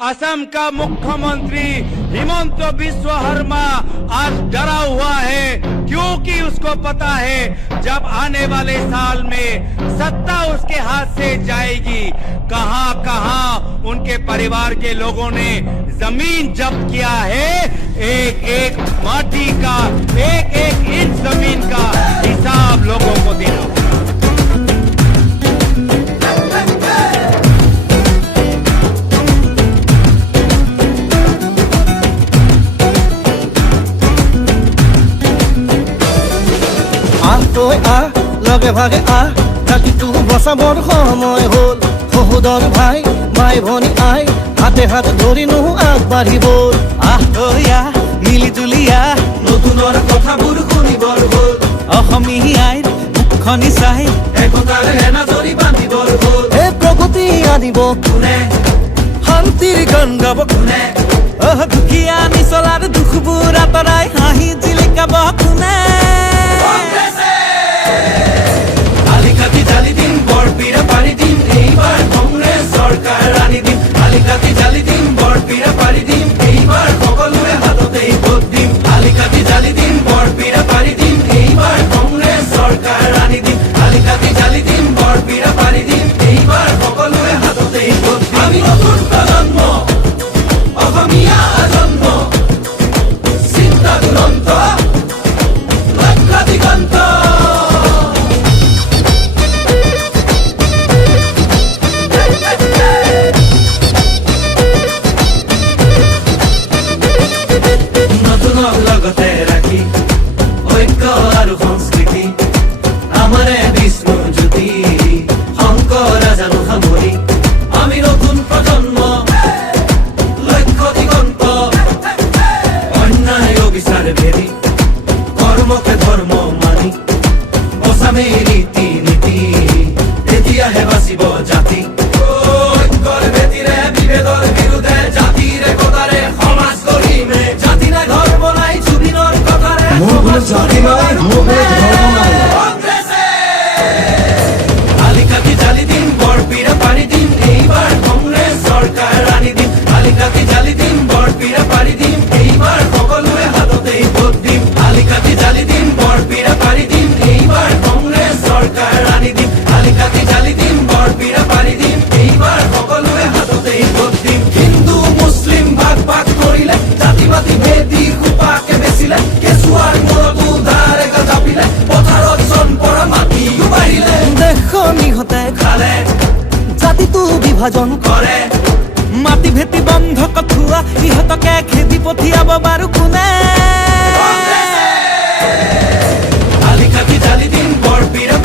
असम का मुख्यमंत्री हिमंत बिस्व शर्मा आज डरा हुआ है, क्योंकि उसको पता है जब आने वाले साल में सत्ता उसके हाथ से जाएगी, कहां कहां उनके परिवार के लोगों ने जमीन जब्त किया है। एक एक माटी का, एक एक इंच जमीन का हिसाब लोगों को देना होगा। লগে ভাগে জাতিটো বচাবৰ সময় হ'ল। সহোদৰ ভাই মাই ভনী আই হাতে হাত ধৰি নো আগবাঢ়িব। মিলি জুলি নতুনৰ কথাবোৰ শুনিবৰ হ'ল। অসমীয়াই মুখনি চাই একতাৰ এনাজৰি বান্ধিবৰ হ'ল। এই প্ৰগতি আনিব কোনে, শান্তিৰ গান গাব কোনে, দুখীয়া নিচলাৰ দুখবোৰ আঁতৰাই হাঁহি জিলিকাব কোনে। আলিকাতি জালি দিম, বৰপীৰা পাৰি দিম, এইবাৰ কংগ্ৰেছ চৰকাৰ আনি দিম। আলিকাতি জালি দিম, বৰপীৰা পাৰি দিম, এইবাৰ সকলোৱে হাততেই ভোট দিম। আলিকাতি জালি দিম, বৰপীৰা পাৰি দিম, এইবাৰ কংগ্ৰেছ চৰকাৰ আনি দিম। আলিকাতি জালি দিম, বৰপীৰা পাৰি দিম, এইবাৰ সকলোৱে হাততেই ভোট দিম। আমি নতুন প্ৰজন্ম, অসমীয়া জন্ম, চিন্তা দুৰন্ত, লক্ষ্য দিগন্ত। লগতে ৰাখি ঐক্য আৰু সংস্কৃতি আমাৰে বিষ্ণু জ্যোতি শংকৰ জানো সামৰি আমি নতুন প্ৰজন্ম লক্ষ্য দিগন্ত অন্যায় অবিচাৰ ভেদি কৰ্মকে ধৰ্ম মানি বচামে ৰীতি নীতি তেতিয়াহে বাচিব জাতি ঐক্যৰ ভেটিৰে বিভেদৰ বিৰুদ্ধে জাতিৰ একতাৰে সমাজ গঢ়িমে জাতি নাই ধৰ্ম নাই জুবিনৰ কথাৰে জাতি নাই ধৰ্ম নাই কংগ্ৰেছে আলিকাতি জালি দিম বৰপীৰা পাৰি দিম এইবাৰ কংগ্ৰেছ চৰকাৰ আনি দিম আলিকাতি জালি দিম বৰপীৰা পাৰি দিম এইবাৰ সকলোৱে হাততেই ভোট দিম আলিকাতি জালি দিম বৰপীৰা পাৰি দিম এইবাৰ কংগ্ৰেছ চৰকাৰ আনি দিম আলিকাতি জালি দিম বৰপীৰা পাৰি দিম এইবাৰ সকলোৱে হাততেই ভোট দিম হিন্দু মুছলিম ভাগ ভাগ কৰিলে জাতি বাতি ভেদি খোপাকে বেচিলে কেঁচুৱাৰ মূৰতো ধাৰে জাপিলে পথাৰত জন পৰা মাটিও বাঢ়িলে দেশৰ নিহতে খালে জাতিটো বিভাজন কৰে মাটি ভেটি বন্ধ কঠুৱা ইহঁতকে খেদি পঠিয়াব বাৰু কোনে। আলিকাতি জালি দিম বৰপীৰা